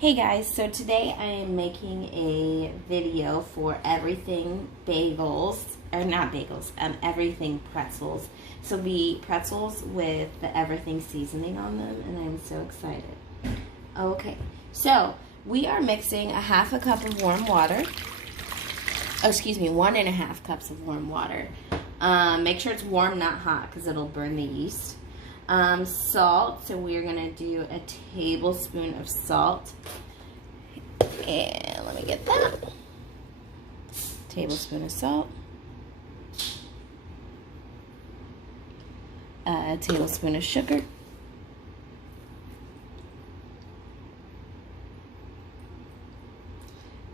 Hey guys, so today I am making a video for everything bagels, or not bagels, everything pretzels. So the pretzels with the everything seasoning on them, and I'm so excited. Okay, so we are mixing a half a cup of warm water. Oh, excuse me, 1.5 cups of warm water. Make sure it's warm, not hot, because it'll burn the yeast. Salt, so we're gonna do a tablespoon of salt, and let me get that. Tablespoon of salt, a tablespoon of sugar,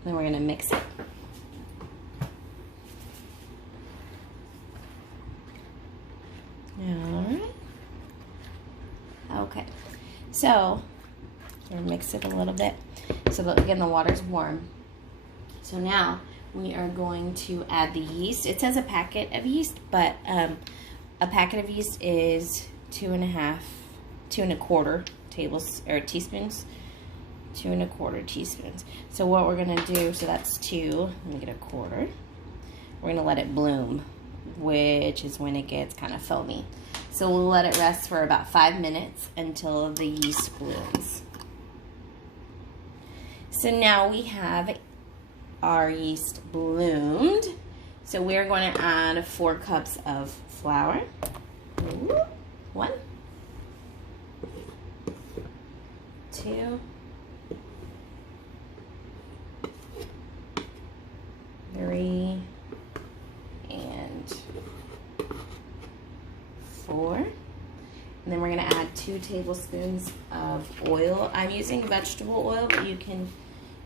then we're gonna mix it. Alright. Okay, so we're gonna mix it a little bit so that again the water's warm. So now we are going to add the yeast. It says a packet of yeast, but a packet of yeast is 2.25 teaspoons. 2.25 teaspoons. So what we're gonna do, so that's 2, let me get a quarter. We're gonna let it bloom, which is when it gets kind of foamy. So we'll let it rest for about 5 minutes until the yeast blooms. So now we have our yeast bloomed. So we're going to add 4 cups of flour. 1, 2, 3, and 4. And then we're going to add 2 tablespoons of oil. I'm using vegetable oil, but you can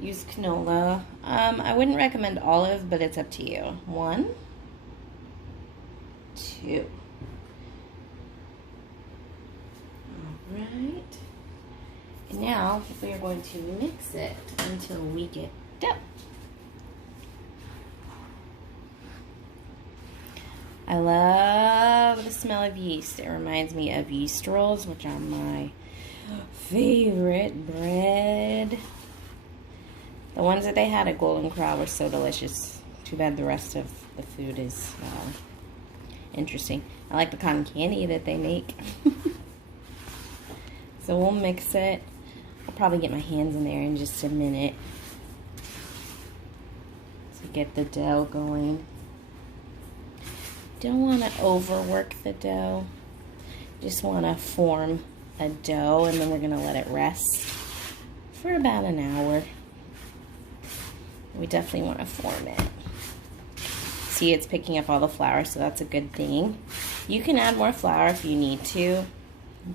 use canola. I wouldn't recommend olive, but it's up to you. 1, 2. All right. And now we are going to mix it until we get dough. I love the smell of yeast. It reminds me of yeast rolls, which are my favorite bread. The ones that they had at Golden Corral were so delicious. Too bad the rest of the food is interesting. I like the cotton candy that they make. So we'll mix it. I'll probably get my hands in there in just a minute to get the dough going. Don't want to overwork the dough. Just want to form a dough, and then we're going to let it rest for about an hour. We definitely want to form it. See, it's picking up all the flour, so that's a good thing. You can add more flour if you need to,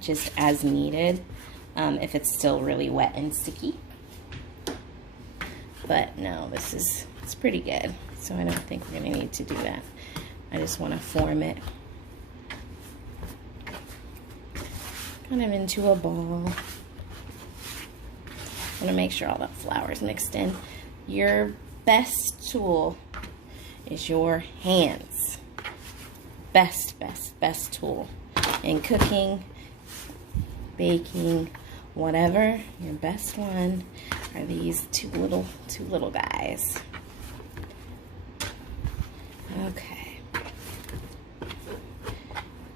just as needed, if it's still really wet and sticky. But no, it's pretty good, so I don't think we're going to need to do that. I just want to form it kind of into a ball. I want to make sure all that flour is mixed in. Your best tool is your hands. Best tool in cooking, baking, whatever. Your best one are these two little guys. Okay.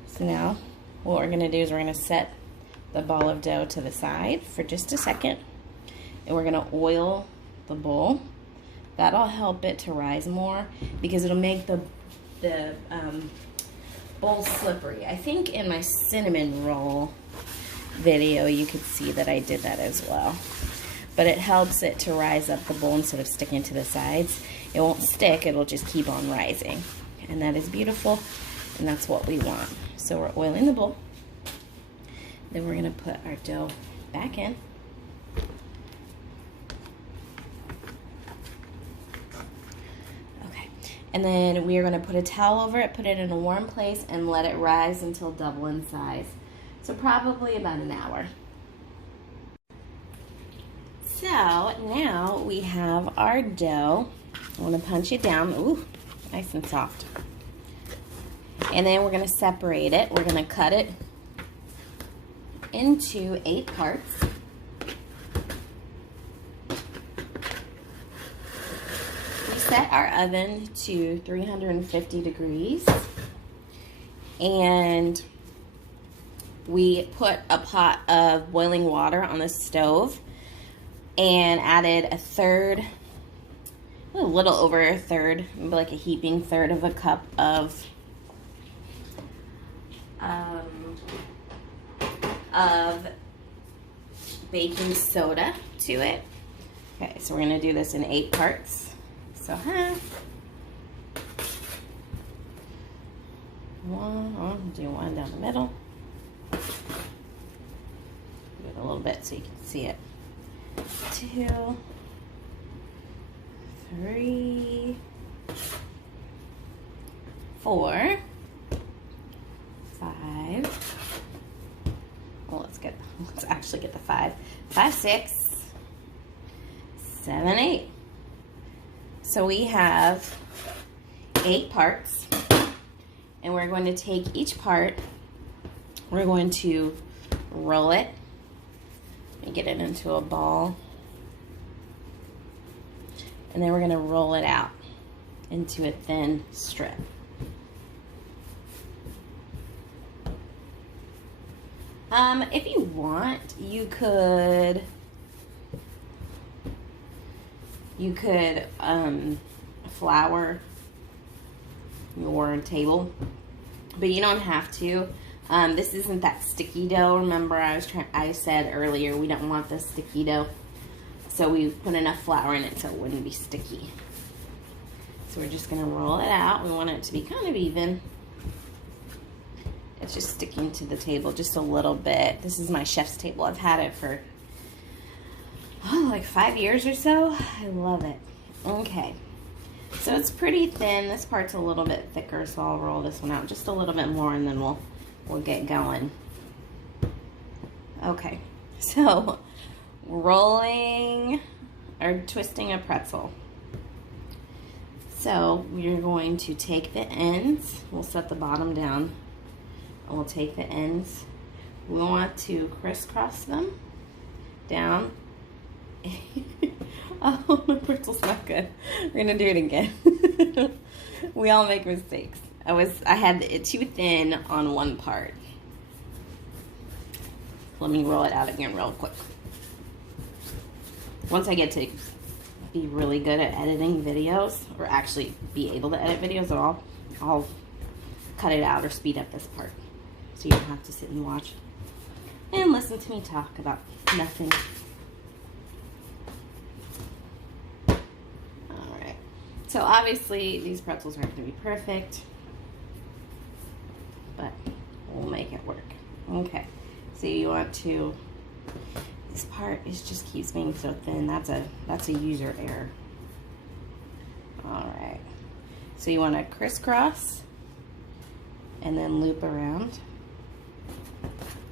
So now what we're going to do is we're going to set the ball of dough to the side for just a second, and we're going to oil the bowl. That'll help it to rise more because it'll make the bowl slippery. I think in my cinnamon roll video you could see that I did that as well. But it helps it to rise up the bowl instead of sticking to the sides. It won't stick, it'll just keep on rising. And that is beautiful, and that's what we want. So we're oiling the bowl. Then we're going to put our dough back in. Okay. And then we are going to put a towel over it, put it in a warm place, and let it rise until double in size. So probably about an hour. So now we have our dough. I'm going to punch it down. Ooh, nice and soft. And then we're going to separate it. We're going to cut it into 8 parts. set our oven to 350 degrees, and we put a pot of boiling water on the stove and added a little over a third, maybe like a heaping third of a cup of baking soda to it. Okay, so we're gonna do this in 8 parts. So half. I'll do one down the middle. Do it a little bit so you can see it. 2, 3, 4, 5. Well, let's actually get the 5. 5, 6, 7, 8. So we have 8 parts, and we're going to take each part, we're going to roll it and get it into a ball, and then we're going to roll it out into a thin strip. If you want, you could flour your table, but you don't have to. This isn't that sticky dough. Remember, I said earlier we don't want the sticky dough, so we put enough flour in it so it wouldn't be sticky. So we're just gonna roll it out. We want it to be kind of even. It's just sticking to the table just a little bit. This is my chef's table. I've had it for like 5 years or so. I love it. Okay, so it's pretty thin. This part's a little bit thicker, so I'll roll this one out just a little bit more, and then we'll get going. Okay, so rolling or twisting a pretzel. So we're going to take the ends. We'll set the bottom down. And we'll take the ends. We want to crisscross them down. Oh, my pretzel's not good. We're gonna do it again. We all make mistakes. I had it too thin on one part. Let me roll it out again real quick. Once I get to be really good at editing videos, or actually be able to edit videos at all, I'll cut it out or speed up this part, so you don't have to sit and watch and listen to me talk about nothing. Alright, so obviously these pretzels aren't going to be perfect, but we'll make it work. Okay, so you want to, this part just keeps being so thin. That's a user error. Alright, so you want to crisscross and then loop around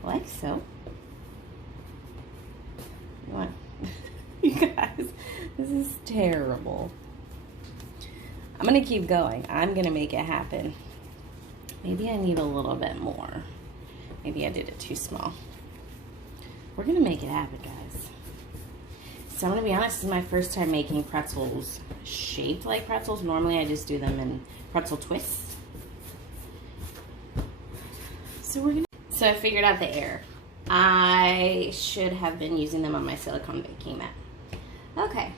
like so. You want, you guys, this is terrible. I'm gonna keep going. I'm gonna make it happen. Maybe I need a little bit more. Maybe I did it too small. We're gonna make it happen, guys. So I'm gonna be honest, this is my first time making pretzels shaped like pretzels. Normally I just do them in pretzel twists. So I figured out the error. I should have been using them on my silicone baking mat. Okay,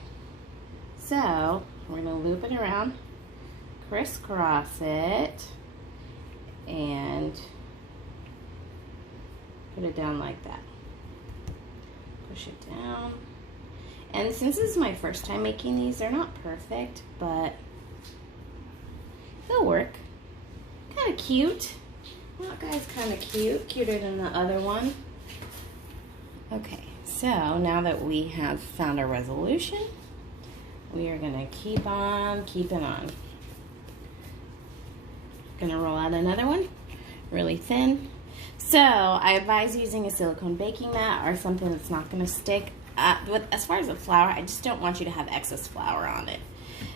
so we're gonna loop it around, crisscross it, and put it down like that. Push it down. And since this is my first time making these, they're not perfect, but they'll work. Kind of cute. That guy's kind of cute, cuter than the other one. Okay, so now that we have found our resolution, we are gonna keep on keeping on. Gonna roll out another one, really thin. So I advise using a silicone baking mat or something that's not gonna stick. But as far as the flour, I just don't want you to have excess flour on it.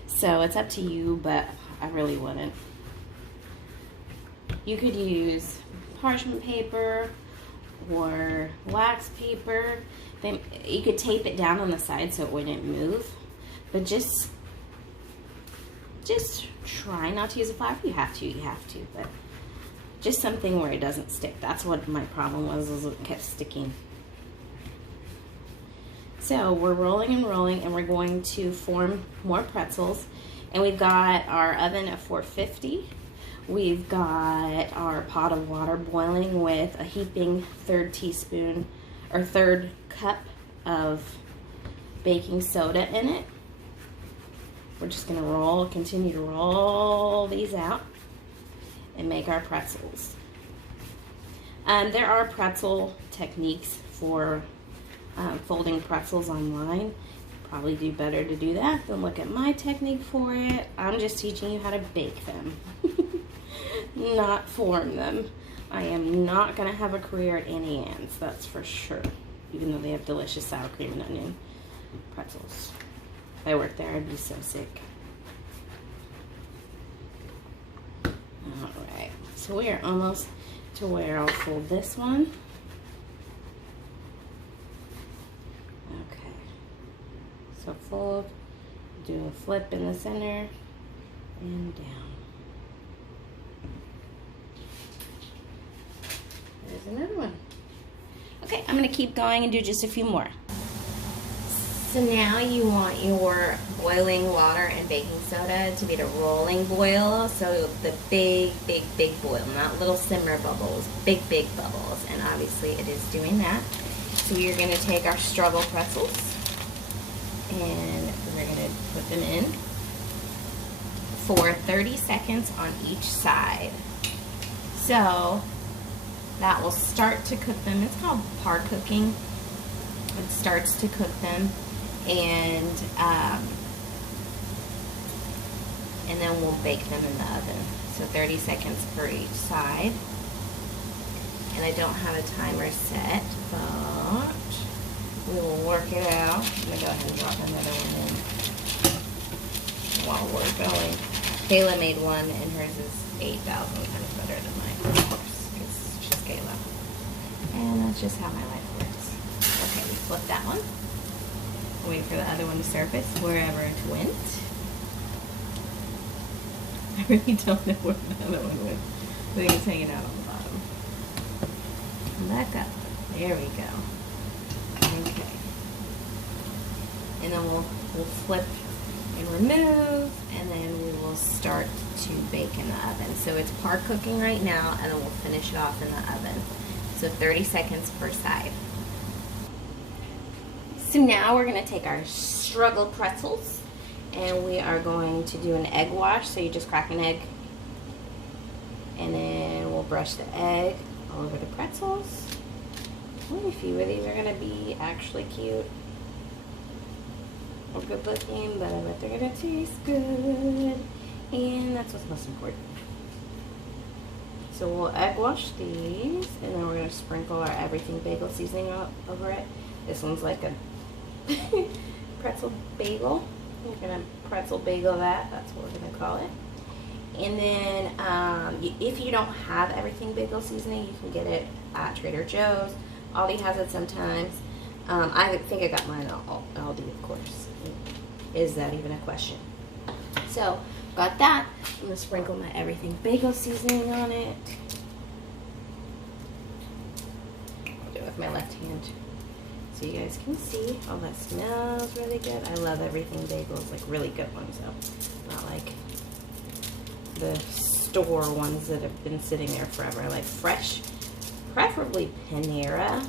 So it's up to you, but I really wouldn't. You could use parchment paper or wax paper. You could tape it down on the side so it wouldn't move, but just Just try not to use a flour. If you have to, but just something where it doesn't stick. That's what my problem was, is it kept sticking. So we're rolling and rolling, and we're going to form more pretzels. And we've got our oven at 450. We've got our pot of water boiling with a heaping third cup of baking soda in it. We're just gonna continue to roll these out and make our pretzels. There are pretzel techniques for folding pretzels online. Probably do better to do that than look at my technique for it. I'm just teaching you how to bake them, not form them. I am not gonna have a career at Annie Ann's, that's for sure, even though they have delicious sour cream and onion pretzels. If I worked there, I'd be so sick. Alright, so we are almost to where I'll fold this one. Okay, so fold, do a flip in the center, and down. There's another one. Okay, I'm going to keep going and do just a few more. So now you want your boiling water and baking soda to be at a rolling boil. So the big boil, not little simmer bubbles, big bubbles. And obviously it is doing that. So we are going to take our struggle pretzels and we're going to put them in for 30 seconds on each side. So that will start to cook them. It's called par cooking. It starts to cook them, and then we'll bake them in the oven. So 30 seconds for each side. And I don't have a timer set, but we will work it out. I'm gonna go ahead and drop another one in while we're going. Kayla made one, and hers is 8,000 times better than mine, of course, because she's Kayla. And that's just how my life works. Okay, we flip that one. Wait for the other one to surface wherever it went. I really don't know where the other one went. I think it's hanging out on the bottom. Come back up. There we go. Okay. And then we'll flip and remove, and then we will start to bake in the oven. So it's par cooking right now, and then we'll finish it off in the oven. So 30 seconds per side. So now we're going to take our struggle pretzels, and we are going to do an egg wash. So you just crack an egg, and then we'll brush the egg all over the pretzels. Only a few of these are going to be actually cute or good looking, but I bet they're going to taste good, and that's what's most important. So we'll egg wash these, and then we're going to sprinkle our everything bagel seasoning over it. This one's like a pretzel bagel. We're going to pretzel bagel that. That's what we're going to call it. And then if you don't have everything bagel seasoning, you can get it at Trader Joe's. Aldi has it sometimes. I think I got mine at Aldi, of course. Is that even a question? So, got that. I'm going to sprinkle my everything bagel seasoning on it. I'll do it with my left hand so you guys can see. Oh, that smells really good. I love everything bagels, like really good ones though. Not like the store ones that have been sitting there forever. I like fresh, preferably Panera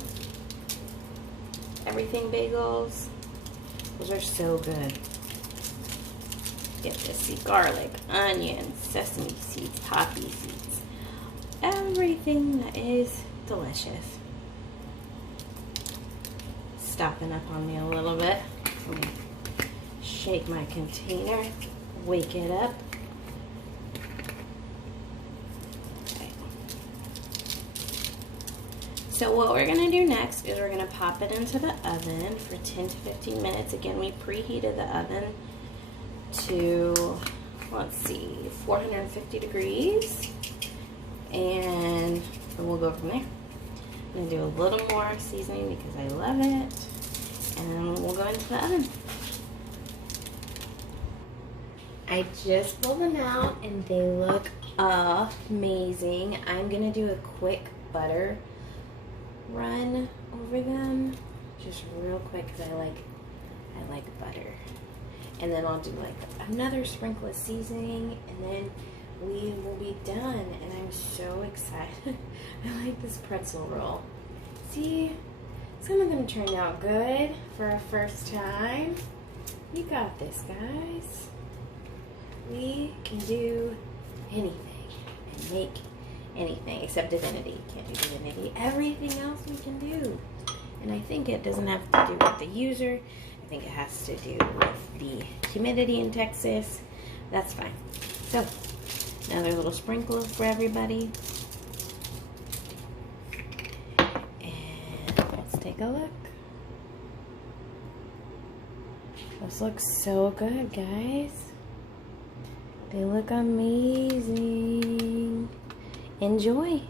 everything bagels. Those are so good. Get this, see, garlic, onion, sesame seeds, poppy seeds, everything that is delicious. Stopping up on me a little bit. Let me shake my container, wake it up. Okay. So what we're going to do next is we're going to pop it into the oven for 10 to 15 minutes. Again, we preheated the oven to, let's see, 450 degrees, and we'll go from there. I'm going to do a little more seasoning because I love it, and then we'll go into the oven. I just pulled them out and they look amazing. I'm gonna do a quick butter run over them, just real quick because I like butter. And then I'll do like another sprinkle of seasoning, and then we will be done. And I'm so excited. I like this pretzel roll. See, some of them turned out good for a first time. You got this, guys. We can do anything and make anything except divinity. Can't do divinity. Everything else we can do. And I think it doesn't have to do with the user. I think it has to do with the humidity in Texas. That's fine. So, another little sprinkle for everybody. And let's take a look. Those look so good, guys. They look amazing. Enjoy.